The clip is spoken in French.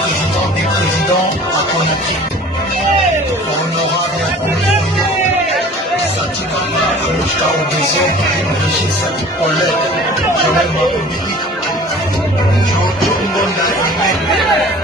président des présidents à Conakry. Honorable Satikamba, jusqu'à Obézé, Régis Paulette, Joël Makoudi, Joe Ngonda Aimé,